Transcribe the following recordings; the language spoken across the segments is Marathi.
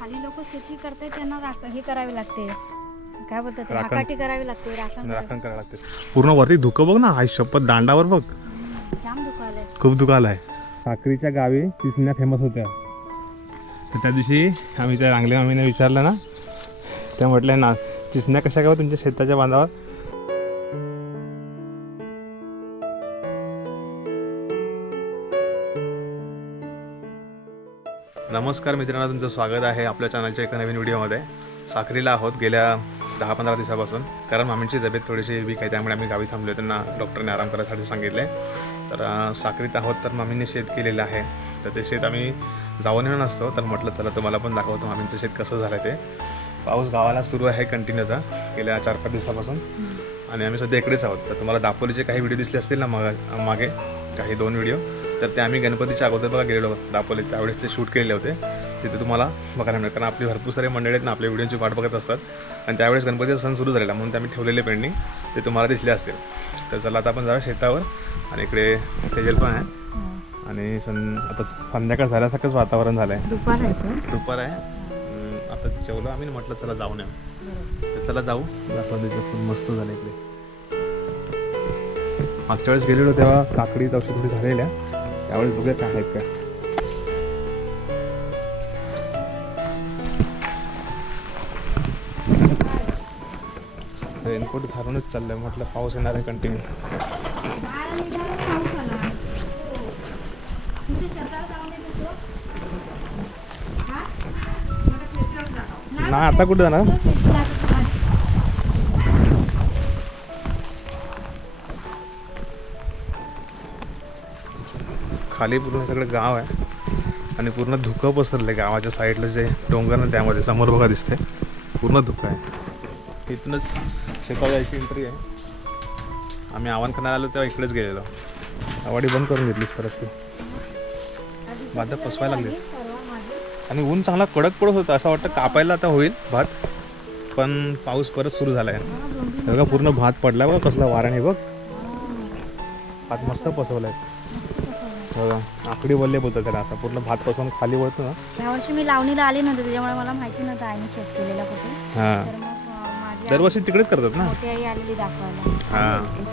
खाली लोक शेती करतात त्यांना राख हे करावे लागते काय बोलतात? राखण. राखाटी करावी लागते राखण करावी. राखण करायला लागते पूर्ण वरती धुकं बघ ना आई शपथ दांडावर बघ जाम दुखायलंय खूप दुखाला आहे साखरीच्या गावी चिसण्या फेमस होत्या तर त्या दिवशी आम्ही त्या रांगले मामीने विचारलं ना त्या म्हटल्या ना चिसण्या कशा हो तुमच्या शेताच्या बांधावर नमस्कार मित्रांनो तुमचं स्वागत आहे आपल्या चॅनलच्या एका नवीन व्हिडिओमध्ये. साखरीला आहोत गेल्या दहा पंधरा दिवसापासून. कारण मामींची तब्येत थोडीशी वीक आहे त्यामुळे आम्ही गावी थांबलो त्यांना डॉक्टरने आराम करायसाठी सांगितले. तर साखरीत आहोत तर मामींनी शेत केलेलं आहे. तर ते शेत आम्ही जाऊन येणार नसतो तर म्हटलं चला तुम्हाला पण दाखवतो मामींचं शेत कसं झालं ते. पाऊस गावाला सुरू आहे कंटिन्यूचा गेल्या चार पाच दिवसापासून आणि आम्ही सध्या इकडेच आहोत. तर तुम्हाला दापोलीचे काही व्हिडिओ दिसले असतील ना मग मागे? काही दोन व्हिडिओ तर ते आम्ही गणपतीच्या अगोदर बघा गेलेलो दापोलीत. त्यावेळेस ते शूट केलेले होते. तिथे तुम्हाला बघायला मिळेल कारण आपली भरपूर सारे मंडळी आहेत ना आपल्या व्हिडिओची वाट बघत असतात. आणि त्यावेळेस गणपतीचा सण सुरू झालेला म्हणून ते आम्ही ठेवलेले पेंडिंग ते तुम्हाला दिसले असतील. तर चला आता आपण जाऊया शेतावर आणि इकडे तेजल पण आहे. आणि सं आता संध्याकाळ झाल्यासारखंच वातावरण झालं आहे दुपार आहे दुपार आहे. आता जेवलो आम्ही म्हटलं चला जाऊन येऊ. तर चला जाऊ. फुल मस्त झालं इकडे. मागच्या वेळेस गेलेलो तेव्हा काकडी तवशी थोडी झालेल्या. त्यावेळेस बघूया काय आहेत का? रेनकोट घालूनच चाललंय. म्हटलं पाऊस येणार आहे कंटिन्यू नाही आता कुठे जाणार? खाली पूर्ण सगळं गाव आहे. आणि पूर्ण धुकं पसरलं आहे गावाच्या साईडला जे डोंगर ना त्यामध्ये. समोर बघा दिसते पूर्ण धुकं आहे. तिथूनच शेकाव जायची एंट्री आहे. आम्ही आव्हान खाण्याला आलो तेव्हा इकडेच गेलेलो. आवाडी बंद करून घेतलीस परत ती. भात पसवायला लागले आणि ऊन चांगला कडक पडत होता. असं वाटतं कापायला आता होईल भात पण पाऊस परत सुरू झाला आहे बघा पूर्ण भात पडला बघा कसला वाराने बघ. भात मस्त पसवलाय बघा. आकडी वल्ले बोलतात त्याला आता. पूर्ण भात पसवून खाली वळतो ना. यावर्षी मी लावणीला आले नव्हते त्याच्यामुळे मला माहिती नव्हतं आईने शेत केलेला कुठे. हां. तर मग अं, माझी दरवर्षी तिकडेच करतात ना? मोठी आई आलेली दाखवायला. हां.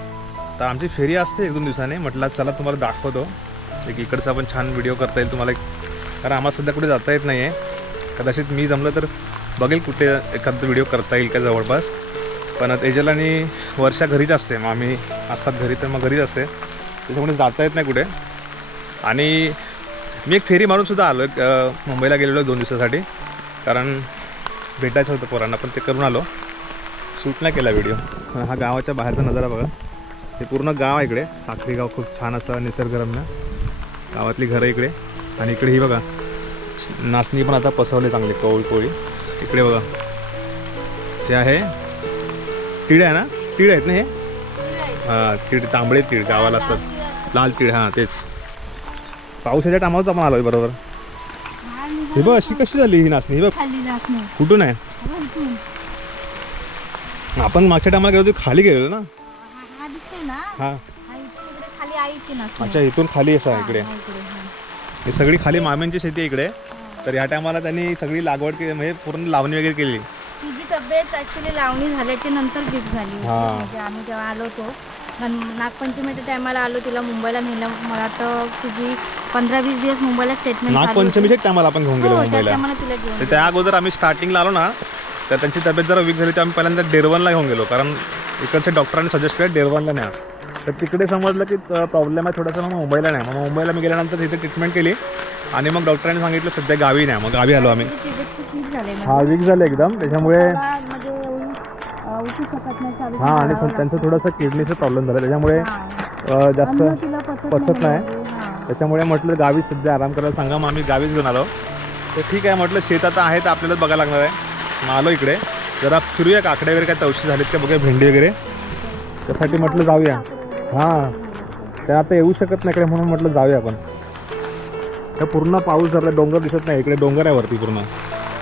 तर आमची फेरी असते एक दोन दिवसाने. म्हटलं चला तुम्हाला दाखवतो. एक इकडचा पण छान व्हिडिओ करता येईल तुम्हाला. एक- कारण आम्हाला सध्या कुठे जाता येत नाही आहे कदाचित मी जमलं तर बघेल कुठे एखादा व्हिडिओ करता येईल का जवळपास. पण तेजल आणि वर्षा घरीच असते. मग आम्ही असतात घरी तर मग घरीच असते. त्याच्यामुळे जाता येत नाही कुठे. आणि मी एक फेरी मारून सुद्धा आलो. एक मुंबईला गेलेलो दोन दिवसासाठी. कारण भेटायचं होतं पोरांना पण ते करून आलो. शूट नाही केला व्हिडिओ हा गावाच्या बाहेरचा नजारा बघा. हे पूर्ण गाव आहे इकडे. साखरी गाव खूप छान असं निसर्गरम्य. गावातली घरं इकडे. आणि इकडे ही बघा. नाचणी पण आता पसवले चांगले कोळी कोळी इकडे बघा. हे आहे. तीळ आहे ना? तीळ आहेत ना हे? हां तीळ तांबडे तीळ गावाला असतात. लाल तीळ हां तेच. पावसाच्या टामावर आपण आलोय बरोबर. हे बघ अशी कशी झाली ही नाचणी? बघ. कुठून आहे. आपण मागच्या टायमाला गेलो होतो खाली गेलेलो ना. हा अच्छा इथून खाली असं आहे इकडे. हा, सगळी खाली माम्यांची शेती आहे इकडे. तर या टायमाला त्यांनी सगळी लागवड केली म्हणजे पूर्ण लावणी वगैरे केली. तब्येत ऍक्च्युली लावणी झाल्याच्यानंतर झाली. म्हणजे आम्ही जेव्हा आलो होतो गण- नागपंचमीच्या टायमाला आलो तिला मुंबईला नेलं. मला वाटतं तिची पंधरा वीस दिवस मुंबईला स्टेटमेंट नागपंचमीच्या टायमाला आपण घेऊन गेलो मुंबईला. तिला घेऊन तर त्या अगोदर आम्ही स्टार्टिंगला आलो ना तर त्यांची तब्येत जरा वीक झाली तर आम्ही पहिल्यांदा डेरवनला घेऊन गेलो. कारण इकडच्या डॉक्टरांनी सजेस्ट केलं डेरवनला न्या. तर तिकडे समजलं की प्रॉब्लेम आहे थोडासा मग मुंबईला नाही मग मुंबईला मी गेल्यानंतर तिथे ट्रीटमेंट केली. आणि मग डॉक्टरांनी सांगितलं सध्या गावी नाही मग गावी आलो आम्ही. हा वीक झालं एकदम. त्याच्यामुळे म्हणजे शकत नाही चालू हां आणि करावं त्यांचं थोडंसं किडनीचं प्रॉब्लेम झाला. त्याच्यामुळे. हा. जास्त पचत नाही. हा. त्याच्यामुळे म्हटलं गावी सध्या आराम करायला सांगा मग आम्ही गावीच घेऊन आलो. तर ठीक आहे म्हटलं शेत आता आहे तर आपल्यालाच बघायला लागणार आहे. मग आलो इकडे. जरा फिरूया काकडे वगैरे काय तवशी झालीत का बघूया भेंडी वगैरे. त्यासाठी म्हटलं जाऊया. हां. ते आता येऊ शकत नाही इकडे म्हणून म्हटलं जाऊया आपण. त्या पूर्ण पाऊस झाला डोंगर दिसत नाही. इकडे डोंगर आहे वरती पूर्ण.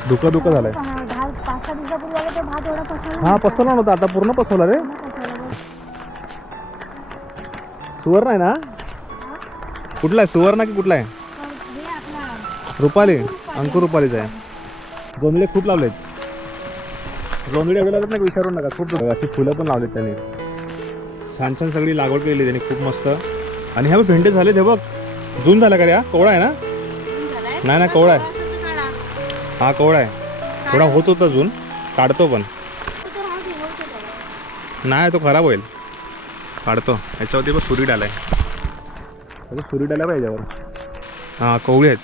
धुकं धुकं झालंय. हा, दहा पाच सहा दिवसापूर्वी आलं ते भात एवढा पसरला हा पसरला नव्हता आता पूर्ण पसरला रे. सुवर्ण आहे ना? कुठला आहे? सुवर्ण की कुठला आहे? रुपाली अंकुर रुपालीचा आहे. गोंधळे खूप लावलेत. गोंधळे एवढे लावलेत ना विचारू नका खूप अशी फुलं पण लावलेत त्यांनी. छान छान सगळी लागवड केली त्यांनी खूप मस्त. आणि ह्या भेंडे झाले ते बघ. जून झाला का रे हा? कोवळा आहे ना? नाही ना कोवळा आहे. हा कोवळा आहे. थोडा होत होता जून. काढतो पण. नाही तो खराब होईल. काढतो. याच्यावरती बघ सुरी डालाय. सुरी डाला पाहिजे यावर हां कवळी आहेत.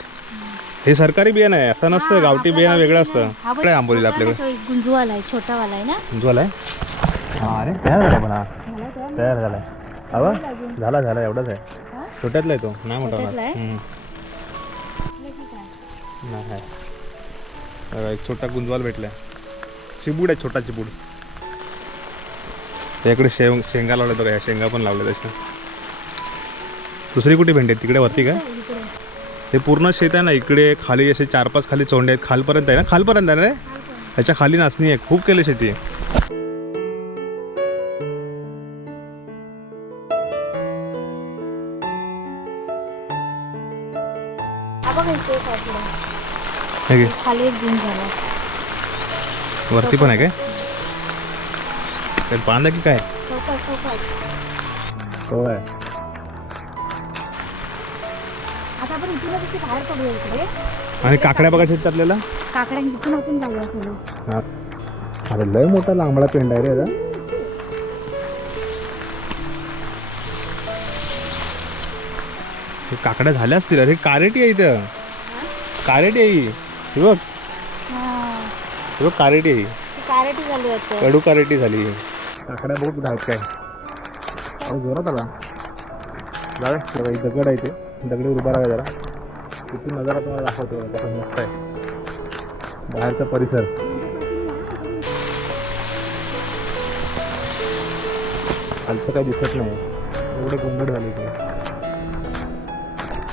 हे सरकारी बियाणं आहे. असं नसतं गावठी बियाणं वेगळं असतं. काय आंबोलीला आपल्याकडे? गुंजवाला आहे छोटावाला आहे ना. झालाय हां अरे तयार झाला पण हा तयार झालाय. हवा झाला झाला एवढाच आहे. हा? छोट्यातला आहे तो. नाही मोठा आहे? नाही आहे. एक छोटा गुंजवाल भेटलाय. चिबूड आहे छोटा चिबूड. त्याकडे शेंग शेंगा लावल्या बघा या शेंगा पण लावल्या तशा दुसरी कुठे भेंडी आहेत? तिकडे वरती का? हे पूर्ण शेत आहे ना इकडे खाली असे चार पाच खाली चोंडे आहेत. खालपर्यंत आहे ना? खालपर्यंत आहे ना रे? त्याच्याखाली नाचणी आहे. खूप केली शेती. आहे वरती पण आहे काय? काय बांध की काय हो आहे आता आपण इथून कशी बाहेर पडूया इकडे आणि काकड्या बघायच्या आहेत आपल्याला काकड्या इथून आपण जाऊया थोडं हा. अरे लय मोठा लांबडा पेंड आहे रे याचा. हे काकड्या झाल्या असतील. अरे कारेटी आहे इथं. कारेटी आहे ही. हे बघ. हा. हे बघ कारेटी आहे ही. ती कारेटी झाली वाटतं. कडू कारेटी झाली. ही. काकड्या बघ कुठं आहेत काय अरे जोरात आला. दादा बघा दगड आहे ते. दगडीवर उभा राहा जरा. तिथून नजारा तुम्हाला दाखवतो. बघा, मस्त आहे. बाहेरचा परिसर. खालचं काही दिसत नाही. एवढे गोंधळ झाले इकडे.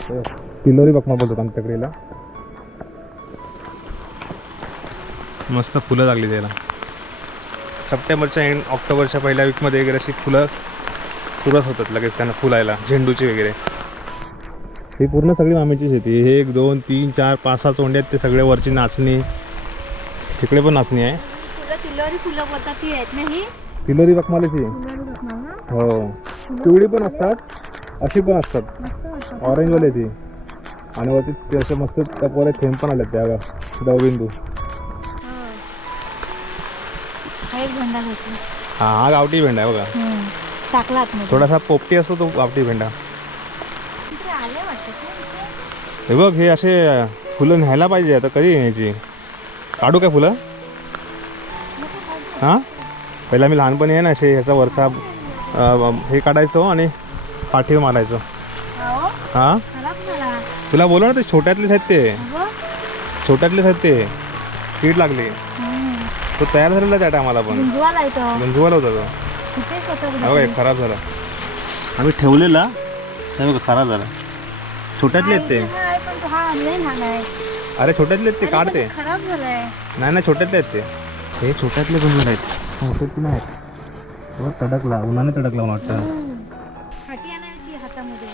हो, पिलोरी बोलतो आम्ही आमच्याकडेला मस्त फुलं लागली त्याला. सप्टेंबरच्या एंड ऑक्टोबरच्या पहिल्या वीकमध्ये वगैरे अशी फुलं सुरुवात होतात लगेच त्यांना फुलायला झेंडूची वगैरे. ही पूर्ण सगळी मामीची शेती हे एक दोन तीन चार पाच सहा तोंडे आहेत. ते सगळे वरची नाचणी. तिकडे पण नाचणी आहे. फुलं किल्लोरी फुलं बोलतात ती आहेत ना ही? बकमालीची. हो. पिवळी पण असतात. अशी पण असतात. ऑरेंजवाली ती. आणि वरती ते असे मस्त टपोरे थेंब पण आले त्या दवबिंदू एक घेतला. हा हा गावठी भेंडा आहे बघा. टाकला आतमध्ये. थोडासा पोपटी असतो तो गावठी भेंडा. इकडे आले वाटतं ते. हे बघ हे असे फुलं न्यायला पाहिजे आता कधी न्यायची? काढू काय फुलं? हां? पहिला मी लहानपणी आहे ना असे ह्याचा वरचा अं, हे काढायचो आणि पाठीवर मारायचो. हो हां? खराब झाला. तुला बोललो ना ते छोट्यातलेच आहेत ते. अगं. छोट्यातलेच आहेत ते. कीड लागली. तो तयार झालेला त्या टायमाला पण. गुंजवाला होता तो. हा हे खराब झाला. आम्ही ठेवलेला हे बघा खराब झाला. छोट्यातले आहेत ते. हा आहे पण तो हा ऑनलाईन लहान आहे. अरे छोट्यातले आहेत ते काढते खराब झालाय. नाही नाही छोट्यातले आहेत ते. हे छोट्यातले गंजून आहेत मोठ्यातले नाही आहेत. बघ, तडकला उन्हाने तडकला मला वाटतं. फाटी आणायची हातामध्ये.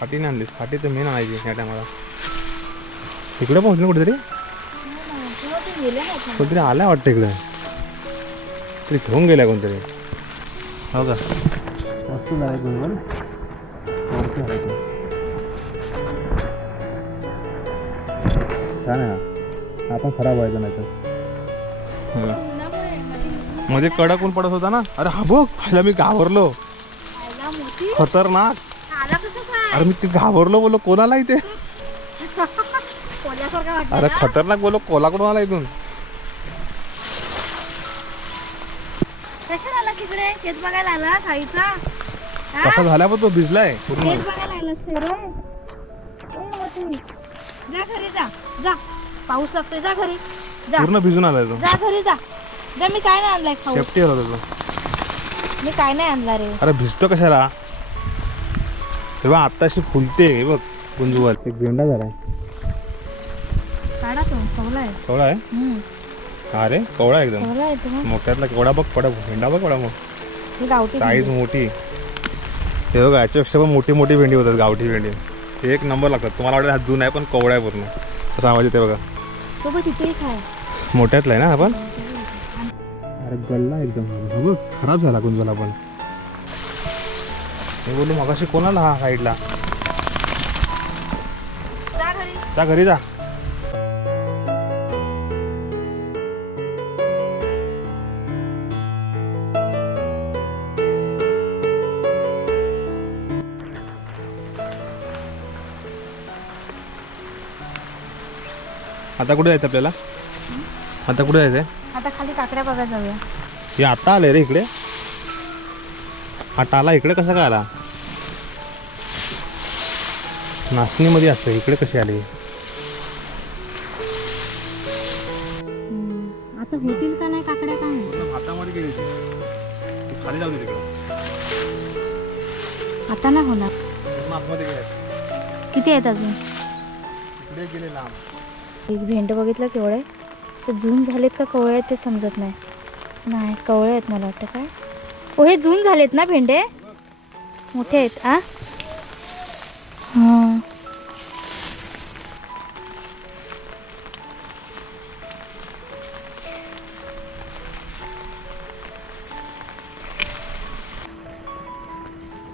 फाटी नाही आणलीस. फाटी तर मेन आणायची ह्या टायमाला. इकडे पोहोचले कुठेतरी? तेव्हा ते गेले नाही का? कोणतरी आलाय वाटतं इकडे. तरी घेऊन गेलाय कोणतरी. हो का? मस्त तो. छान आहे हा. हा पण खराब व्हायचा नाही तर. उन्हामुळे मध्ये कडक ऊन पडत होता ना? अरे हा बघ खायला मी घाबरलो. खतरनाक. आला कसं काय अरे मी ते घाबरलो बोललो कोणाला इथे? अरे? खतरनाक बोललो कोलाकडून आला इथून. आला तिकडे शेत बघायला आला खायचा हा? कसा झाला पण तो? भिजलाय? पूर्ण शेत बघायला ए, मोठी. जा घरी जा. जा. पाऊस लागतोय जा घरी. जा. पूर्ण भिजून आलाय तो. जा घरी जा. जा मी काय नाही आणलाय खाऊ सेफ्टी होता तो मी काय नाही आणला रे. अरे भिजतो कशाला? तेव्हा आत्ताशी फुलते हे बघ गुंजूवर एक गेंडा झालाय. काढा तो कवला आहे कवळा आहे हम्म, हा रे कवळा एकदम. तो. मोठ्यातला केवढा बघ पडा भेंडा बघ पडा मग ही गावठी साईज मोठी. हे बघा याच्यापेक्षा पण मोठी मोठी भेंडी होतात गावठी भेंडी. एक नंबर लागतात. तुम्हाला वाटतं हा जून आहे पण कवळा आहे पूर्ण. असा आवाज येते बघा. तो पण तिथेही खाय मोठ्यातला आहे ना आपण अरे गल्ला एकदम. हा बघ खराब झाला गुंजला पण. मी बोललो मगाशी कोणाला हा साईडला जा घरी. जा घरी जा. आता कुठे जायचं आपल्याला? आता कुठे जायचंय? आता खाली काकड्या बघा जाऊया. हे आता आले रे इकडे. हा टाला इकडे कसा काय आला? नाचणीमध्ये असतं इकडे कशी आली? आता होतील का नाही काकड्या काय? माहीत. हातामध्ये गेली खाली जाऊ दे तिकडे आता नाही होणार. पूर्ण आतमध्ये गेले किती आहेत अजून? एक भेंड बघितलं केवढं आहे ते जून झालेत का कवळे आहेत ते समजत नाही. नाही कवळे आहेत मला वाटतं काय? ओ हे जून झालेत ना भेंडे? मोठे आहेत आ? हां.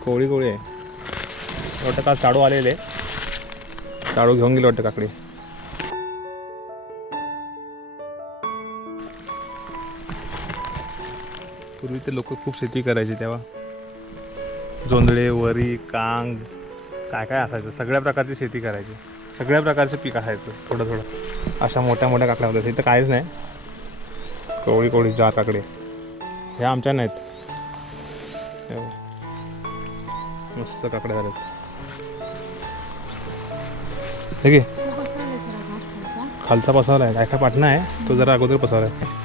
कोळी कोळी आहे. वाटतं काल चाडू आलेले. चाडू घेऊन गेले वाटतं काकडी. पूर्वी ते लोक खूप शेती करायचे तेव्हा. जोंधळे वरी कांग काय काय असायचं सगळ्या प्रकारची शेती करायची. सगळ्या प्रकारचे पीक असायचं थोडं थोडं. अशा मोठ्या मोठ्या काकड्या होत्या. इथं काहीच नाही. कोवळी कोवळी जात काकडे ह्या आमच्या नाहीत. मस्त काकड्या झाल्यात. ठीक आहे खालचा पसावला आहे. काय काय पाटणा आहे? तो जरा अगोदर पसावला आहे.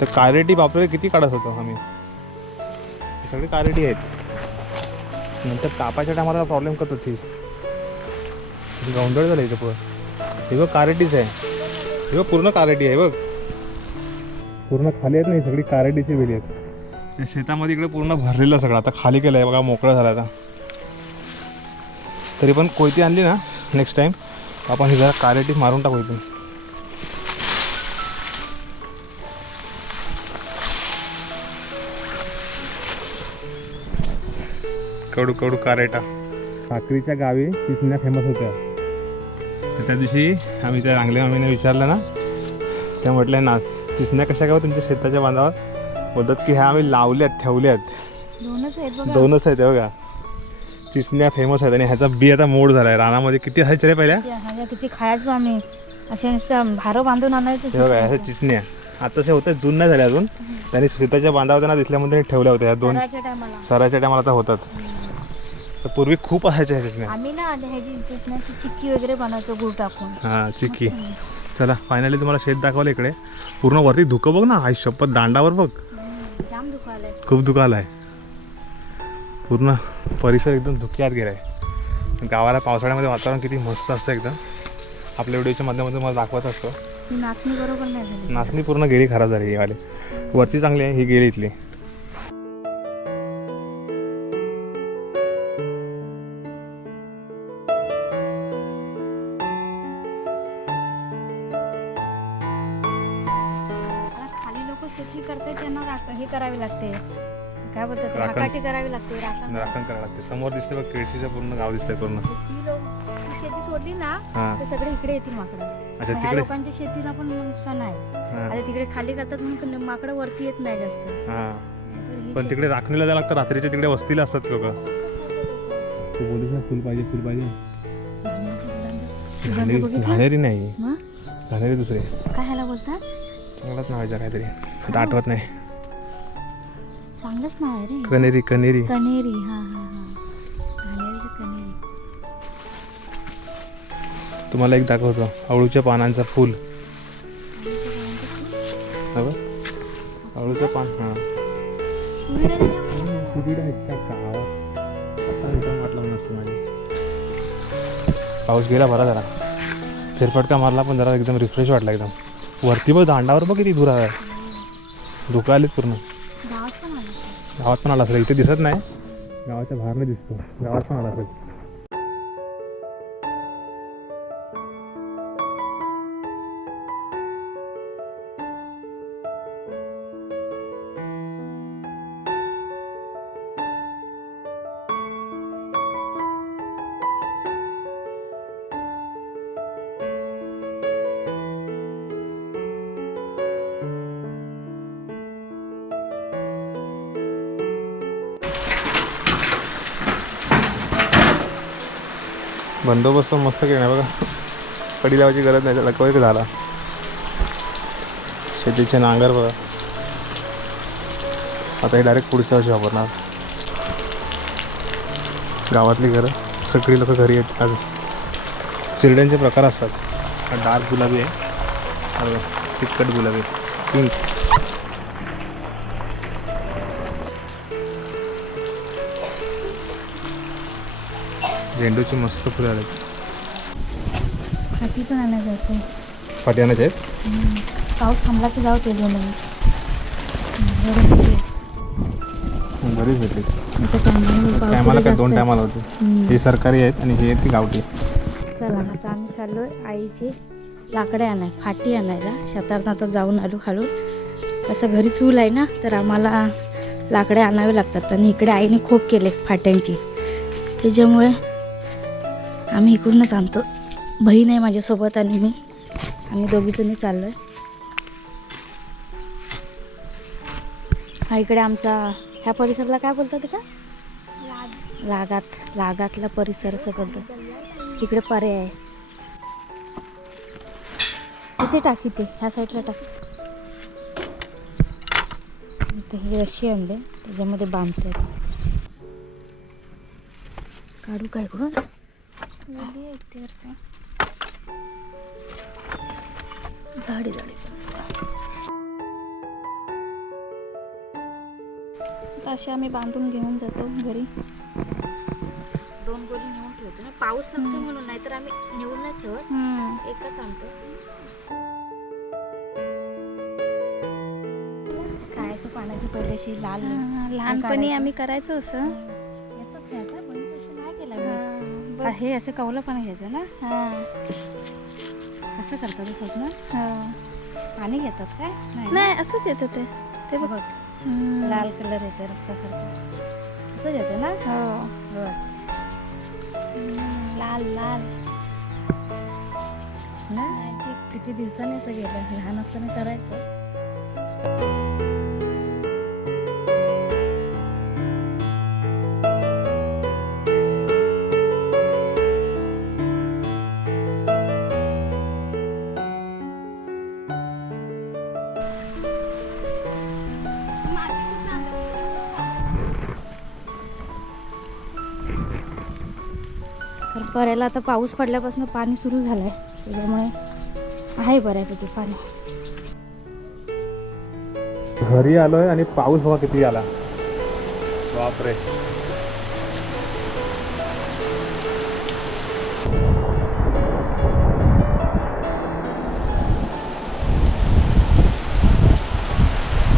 तर कारेटी बापरे किती काढत होतो आम्ही. सगळी कारडी आहेत. नंतर तापाच्या टायमाला प्रॉब्लेम करत होती. गोंधळ झालं इथं पुढं. हे बघ कारडीच आहे. हे बघ पूर्ण कारडी आहे बघ. पूर्ण खाली आहेत नाही सगळी कारडीची वेळी आहेत. त्या शेतामध्ये इकडे पूर्ण भरलेलं सगळं. आता खाली केलं आहे बघा मोकळं झालं आता. तरी पण कोयती आणली ना नेक्स्ट टाईम आपण ही जरा कारेटी मारून टाकू इथून. कडू कडू कारेटा. साखरीच्या गावी चिचण्या फेमस होत्या. तर त्या दिवशी आम्ही त्या रांगले मामीने विचारलं ना त्या म्हटल्या ना चिचण्या कशा गाव तुमच्या शेताच्या बांधावर? बोलतात की ह्या आम्ही लावल्यात ठेवल्यात. दोनच आहेत बघा. दोनच आहेत हे बघा. चिचण्या फेमस आहेत आणि ह्याचा बी आता मोड झालाय. रानामध्ये किती असायचे रे पहिल्या? किती खायचो आम्ही. असे नुसतं भारं बांधून आणायचो. हे बघा ह्याच्या चिचण्या आताशा होत्या जुन नाही झाल्या अजून. त्यांनी शेताच्या बांधावर त्यांना दिसल्यामध्ये ठेवल्या होत्या ह्या दोन. सराच्या टायमाला आता होतात. तर पूर्वी खूप असायच्या ह्या चिचण्या आम्ही ना चिक्की वगैरे बनवायचो गुळ टाकून. हां चिक्की. चला फायनली तुम्हाला शेत दाखवलं इकडे. पूर्ण वरती धुकं बघ ना आई शपथ दांडावर बघ. जाम दुखायलंय. खूप दुखालं आहे पूर्ण परिसर एकदम धुक्यात गेला आहे गावाला पावसाळ्यामध्ये वातावरण किती मस्त असतं एकदम. आपल्या व्हिडिओच्या माध्यमातून मला दाखवत असतो. नाचणी बरोबर नाही नाचणी पूर्ण गेली खराब झाली ही वाली. वरती चांगली आहे ही गेली इथली. करावी लागते. काय बोलतात राखण. राखाटी करावी लागते राखण राखण करावं लागते. समोर दिसते बघ केळशीचं पूर्ण गाव दिसतंय पूर्ण. ती लोक ती शेती सोडली ना हां. ते सगळे इकडे येतील माकडं. अच्छा ह्या तिकडे लोकांच्या शेतीला पण नुकसान आहे. हां. आता तिकडे खाली करतात म्हणून माकडं वरती येत नाही जास्त. हां. ही पण तिकडे राखणीला जायला लागतं रात्रीच्या तिकडे वस्तीला असतात लोक. तू बोलीस ना फुल पाहिजे फुल पाहिजे. धान्याची फुलांचं सुगंध बघितला? घाणेरी नाही. मग? घाणेरी दुसरी. काय ह्याला बोलतात? चांगलाच नावायचं काहीतरी. आता आठवत नाही. चांगलंच नाव आहे रे. कनेरी कनेरी. कनेरी हा हा हा. कनेरी तुम्हाला एक दाखवतो. आवळूच्या पानांचं फुल. हा बघ. आवळूचं पान हां. पाऊस गेला बरा जरा. फेरफटका मारला पण जरा एकदम रिफ्रेश वाटला एकदम. वरती बघ दांडावर बघ किती दूर आहे. धुका आलीत पूर्ण. गावात पण आला असेल. इथे दिसत नाही. गावाच्या बाहेरने दिसतो. गावात पण आला असेल. बंदोबस्त मस्त केला बघा. कडी लावायची गरज नाही त्याला कवय झाला. शेतीचे नांगर बघा. आता हे डायरेक्ट पुढच्या वर्षी वापरणार. गावातली घरं सगळी लोक घरी आहेत आज. चिरड्यांचे प्रकार असतात. डार्क गुलाबी आहे. तिखट गुलाबी पिंक. झेंडूची मस्त फुलं आलेत. पण आणायला जायचं. पाऊस थांबला की जाऊ ते दोन बरीच भेटली. टायमाला काय दोन टायमाला होते. ही सरकारी आहेत आणि ही आहेत ती गावठी चला आता आम्ही चाललोय आईची लाकडे आणाय फाटी आणायला. शेतात आता जाऊन आलो खालून. कसं घरी चूल आहे ना तर आम्हाला लाकडे आणावे लागतात. आणि इकडे आईने खूप केले फाट्यांची. त्याच्यामुळे आम्ही इकडूनच आणतो. बहीण आहे माझ्यासोबत आणि मी. आम्ही दोघीजणी चाललो आहे हा इकडे आमचा ह्या परिसराला काय बोलतात का? लागात लागातला परिसर असं बोलतात. इकडे पर्याय आहे. इथे टाक इथे. ह्या साईडला टाक. इथे ही रशी आणले. त्याच्यामध्ये बांधतात काढू काय गो? झाडी झाडी असे आम्ही बांधून घेऊन जातो घरी. दोन गोळी नेऊन ठेवतो ना. पाऊस नसतो म्हणून नाही तर आम्ही नेऊन नाही ठेवत. एकच आणतो. खायचं पाण्याची पहिल्याशी लाल लहानपणी आम्ही करायचो असं. हे असं कवलं पाणी घ्यायचं ना? हा, कसं करतात ते स्वप्न. पाणी घेतात काय? नाही असंच येतं ते. ते बघ. लाल कलर येते रक्तासारखं असंच येते ना? हो. लाल लाल. ना? किती दिवसांनी असं गेलं लहान असताना करायचं. पर्याला आता पाऊस पडल्यापासून पाणी सुरू झालंय. त्याच्यामुळे आहे बऱ्यापैकी पाणी. घरी आलोय आणि पाऊस हवा किती आला. बापरे.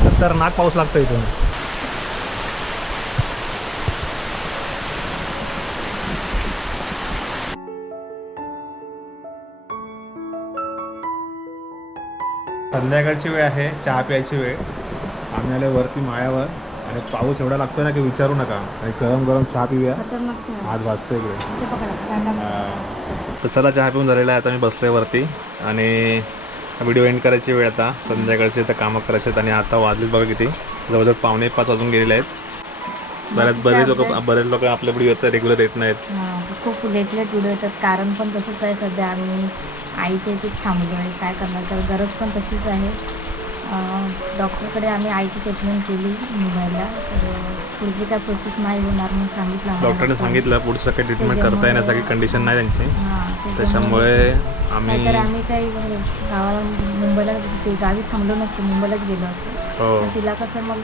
खतरनाक पाऊस लागतो इथून. संध्याकाळची वेळ आहे चहा प्यायची वेळ. आम्ही आलो वरती माळ्यावर. आणि पाऊस एवढा लागतोय ना की विचारू नका. आणि गरम गरम चहा पिऊया. आज वाजतोय इकडे. तर चला चहा पिऊन झालेला आहे. आता मी बसलोय वरती. आणि व्हिडिओ एंड करायची वेळ आता. संध्याकाळचे तर कामं करायचे आहेत आणि आता वाजलेत बघा किती. जवळजवळ पावणे पाच वाजून गेलेले आहेत. बऱ्याच बरेच लोक बरेच लोक आपले व्हिडिओ तर रेग्युलर येत नाहीत. हा, खूप लेट लेट व्हिडिओ येतात. कारण पण तसंच आहे सध्या आम्ही आईच्या इथे थांबलो आहे. काय करणार? तर गरज पण तशीच आहे. डॉक्टरकडे आम्ही आईची ट्रीटमेंट केली मुंबईला. तर पुढची काय प्रोसेस नाही होणार म्हणून सांगितलं डॉक्टरने. सांगितलं पुढचं काही ट्रीटमेंट करता येण्यासारखी कंडिशन नाही त्यांची. त्याच्यामुळे आम्ही नाहीतर आम्ही काही गावाला मुंबईला ते गावी थांबलो नसतो मुंबईलाच गेलो असतो. हो. तिला कसं मग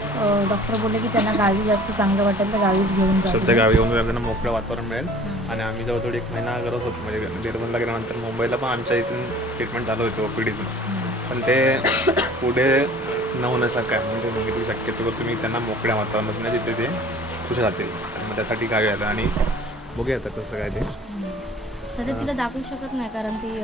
डॉक्टर बोलले की त्यांना गावी जास्त चांगलं वाटेल तर गावीच घेऊन जा. सध्या गावी येऊन त्यांना मोकळं वातावरण मिळेल. आणि आम्ही जवळजवळ एक महिना करत होतो म्हणजे निर्बंधला गेल्यानंतर मुंबईला पण आमच्या इथून ट्रीटमेंट चालू होती ओपीडीतून पण ते पुढे न होण्यासारखं आहे म्हणजे सांगितली शक्यतो तुम्ही त्यांना मोकळ्या वातावरणात नाही तिथे ते खुश राहतील. आणि मग त्यासाठी गावी आलं आणि बघूया आता कसं काय ते. सध्या तिला दाखवू शकत नाही कारण ती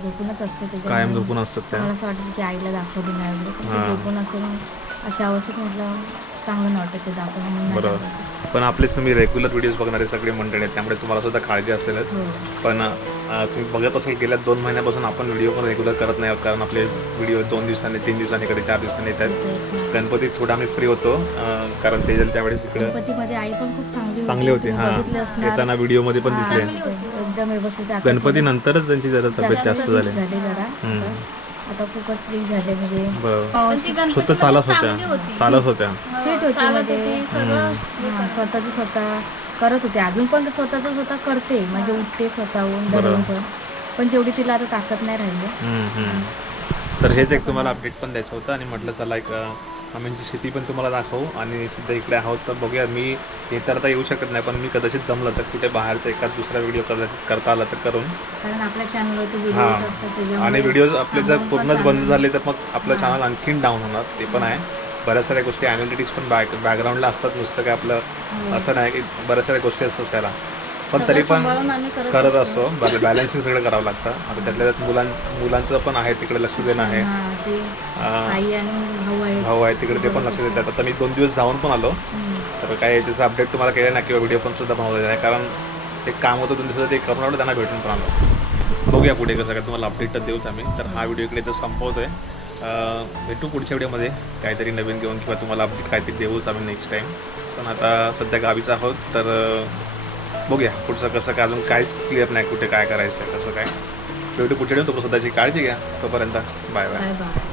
झोपूनच असते कायम त्याच्यामुळे झोपून असतात त्या. मला असं वाटतं की आईला दाखवली नाही वगैरे. पण हा. ती झोपून मग अशा अवस्थेत म्हटलं चांगलं नाही वाटत ते दाखवणं म्हणून नाही बरोबर. दाखवत. पण आपलेच तुम्ही रेग्युलर व्हिडिओज बघणारे सगळे मंडळी आहेत त्यामुळे तुम्हाला सुद्धा काळजी असेलच. हो. पण अं, तुम्ही बघत असाल गेल्या दोन महिन्यापासून आपण व्हिडिओ पण रेग्युलर करत नाही आहोत कारण आपले व्हिडिओ दोन दिवसांनी तीन दिवसांनी कधी चार दिवसांनी येत आहेत. ते- गणपतीत थोडं आम्ही फ्री होतो अं, कारण तेजल त्यावेळेस इकडे गणपतीमध्ये आई पण खूप चांगली चांगले होते तुम्ही हां. बघितले असणार. येताना व्हिडिओमध्ये पण दिसले. हा, एकदम व्यवस्थित आता गणपती नंतरच त्यांची जरा तब्येत जास्त झाली. झाले जरा. हम्म. आता खूपच फ्री झाले म्हणजे. स्वतः चालत होत्या. होती. चालत होत्या. हो, Fit होती हे हा, स्वतःचं स्वतः करत होते. अजून पण स्वतःचं स्वतः करते. म्हणजे उठते स्वतःहून बरोबर. धरून पण पण तेवढी तिला आता ताकद नाही राहिली. तर हेच एक तुम्हाला अपडेट पण द्यायचं होतं आणि म्हटलं चला एक आम्ही शेती पण तुम्हाला दाखवू आणि सध्या इकडे आहोत तर बघूया मी हे तर आता येऊ शकत नाही पण मी कदाचित जमलं तर कुठे बाहेरचा एखाद दुसरा व्हिडिओ कदाचित करता आला तर करून कारण आपल्या चॅनलवरती व्हिडिओ हां. आणि व्हिडिओज आपले जर पूर्णच बंद झाले तर मग आपलं चॅनल आणखीन डाऊन होणार ते पण आहे बऱ्याच साऱ्या गोष्टी ॲनालिटिक्स पण बॅक बॅकग्राऊंडला असतात नुसतं काय आपलं हो. असं नाही की बऱ्याच साऱ्या गोष्टी असतात त्याला पण तरी पण करत असतो. बॅलन्सिंग सगळं करावं लागतं. आता त्यातल्या त्यात मुलां मुलांचं पण आहे तिकडे लक्ष देणं आहे. हां, भाऊ आहे आहे तिकडे ते पण लक्ष देतात. आता मी दोन दिवस जाऊन पण आलो. तर काय त्याचं अपडेट तुम्हाला केलं नाही किंवा व्हिडिओ पण सुद्धा बनवलेला नाही. कारण ते काम होतं दोन दिवसाचं ते करून आलो त्यांना भेटून पण आलो. बघूया पुढे कसं काय तुम्हाला अपडेट तर देऊच आम्ही. तर हा व्हिडिओ इकडे तर संपवतोय. भेटू पुढच्या व्हिडिओमध्ये काहीतरी नवीन घेऊन किंवा तुम्हाला अपडेट काहीतरी देऊच आम्ही नेक्स्ट टाईम पण आता सध्या गावीच आहोत तर बघूया पुढचं कसं काय अजून काहीच क्लिअर नाही कुठे काय करायचं कसं काय. शेवटी कुठे तो स्वतःची काळजी घ्या. तोपर्यंत बाय बाय बाय